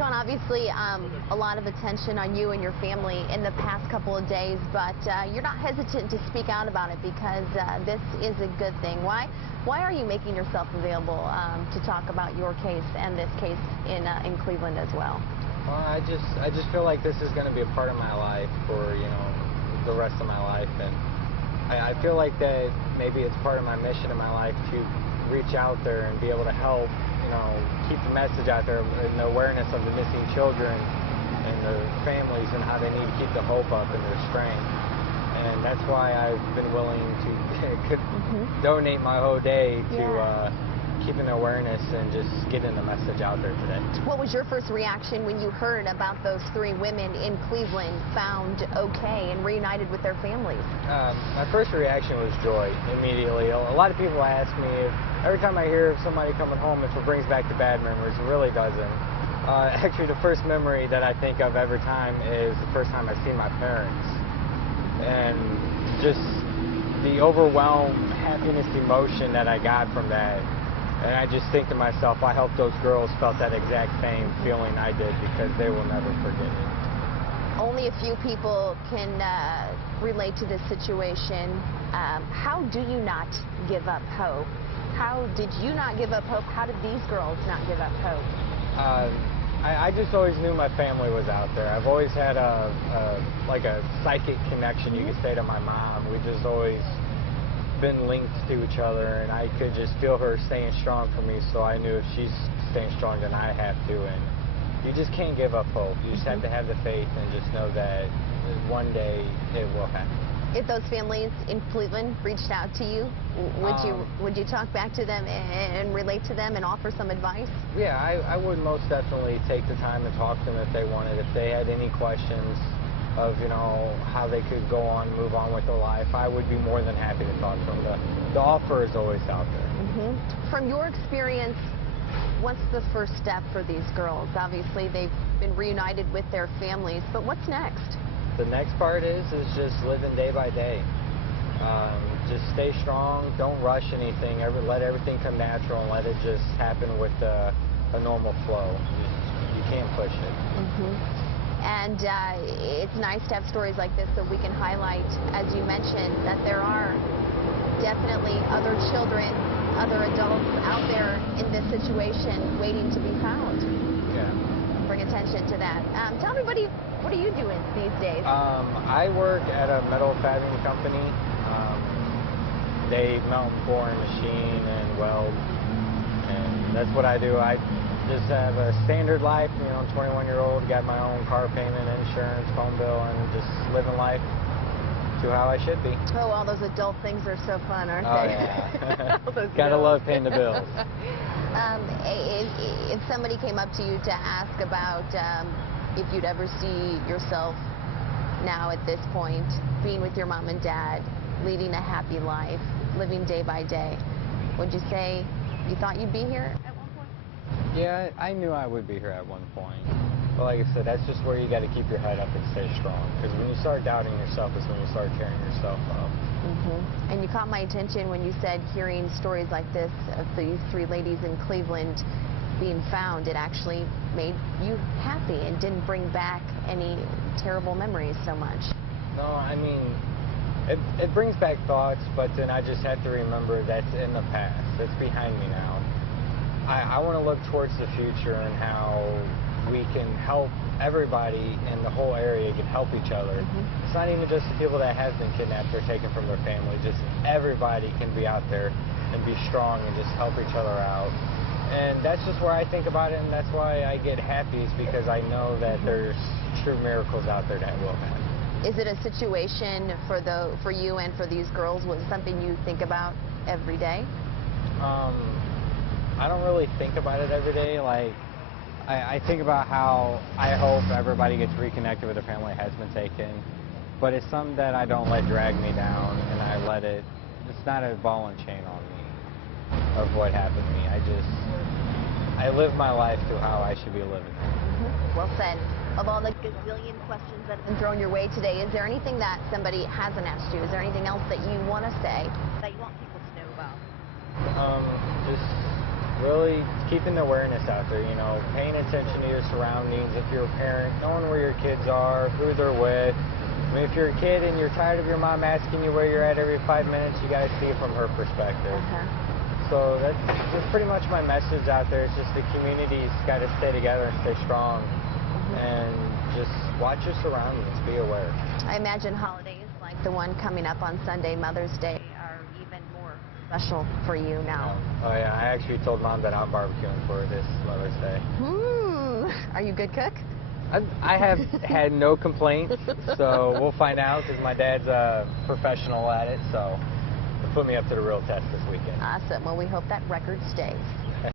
Shawn, obviously a lot of attention on you and your family in the past couple of days, but you're not hesitant to speak out about it because this is a good thing. Why are you making yourself available to talk about your case and this case in Cleveland as well? Well, I just feel like this is going to be a part of my life for, the rest of my life, and I feel like that maybe it's part of my mission in my life to reach out there and be able to help, keep the message out there and the awareness of the missing children and their families and how they need to keep the hope up and their strength. And that's why I've been willing to donate my whole day to keeping the awareness and just getting the message out there today. What was your first reaction when you heard about those 3 women in Cleveland found okay and reunited with their families? My first reaction was joy immediately. A lot of people ask me if every time I hear of somebody coming home if it brings back the bad memories. It really doesn't. Actually, the first memory that I think of every time is the first time I see my parents. And just the overwhelmed happiness emotion that I got from that. And I just think to myself, I hope those girls felt that exact same feeling I did, because they will never forget it. Only a few people can relate to this situation. How do you not give up hope? How did you not give up hope? How did these girls not give up hope? I just always knew my family was out there. I've always had like a psychic connection, you could say, to my mom. We just always been linked to each other, and I could just feel her staying strong for me, so I knew if she's staying strong, then I have to. And you just can't give up hope. You just have to have the faith and just know that one day it will happen. If those families in Cleveland reached out to you, would you talk back to them and relate to them and offer some advice? Yeah, I would most definitely take the time and talk to them if they wanted. If they had any questions of, how they could go on, move on with their life, I would be more than happy to talk to them. The offer is always out there. From your experience, what's the first step for these girls? Obviously, they've been reunited with their families, but what's next? The next part is just living day by day. Just stay strong, don't rush anything, let everything come natural, and let it just happen with a normal flow. You can't push it. And it's nice to have stories like this so we can highlight, as you mentioned, that there are definitely other children, other adults out there in this situation waiting to be found. Yeah. Bring attention to that. Tell everybody, what are you doing these days? I work at a metal fabbing company. They melt and pour a machine and weld, and that's what I do. I just have a standard life, 21-year-old, got my own car payment, insurance, phone bill, and just living life to how I should be. Oh, all those adult things are so fun, aren't they? Yeah. Gotta love paying the bills. If somebody came up to you to ask about if you'd ever see yourself now at this point, being with your mom and dad, leading a happy life, living day by day, would you say you thought you'd be here at one point? Yeah, I knew I would be here at one point. But like I said, that's just where you got to keep your head up and stay strong. Because when you start doubting yourself is when you start tearing yourself up. And you caught my attention when you said hearing stories like this of these 3 ladies in Cleveland being found, it actually made you happy and didn't bring back any terrible memories so much. No, I mean, it brings back thoughts, but then I just have to remember that's in the past. That's behind me now. I want to look towards the future and how we can help everybody in the whole area can help each other. It's not even just the people that have been kidnapped or taken from their family. Just everybody can be out there and be strong and just help each other out. And that's just where I think about it, and that's why I get happy, is because I know that there's true miracles out there that will happen. Is it a situation for you and for these girls, was something you think about every day? I don't really think about it every day. Like, I think about how I hope everybody gets reconnected with their family that has been taken, but it's something that I don't let drag me down, and I let it, it's not a ball and chain on me of what happened to me. I live my life to how I should be living. Well said. Of all the gazillion questions that have been thrown your way today, is there anything that somebody hasn't asked you? Is there anything else that you want to say that you want people to know about? Just really keeping the awareness out there, you know, paying attention to your surroundings. If you're a parent, knowing where your kids are, who they're with. I mean, if you're a kid and you're tired of your mom asking you where you're at every 5 minutes, you got to see it from her perspective. So that's pretty much my message out there. It's just the community's got to stay together and stay strong, and just watch your surroundings, be aware. I imagine holidays like the one coming up on Sunday, Mother's Day, are even more special for you now. Oh yeah, I actually told Mom that I'm barbecuing for this Mother's Day. Are you a good cook? I have had no complaints, so we'll find out, because my dad's a professional at it, so he'll put me up to the real test this weekend. Awesome. Well, we hope that record stays.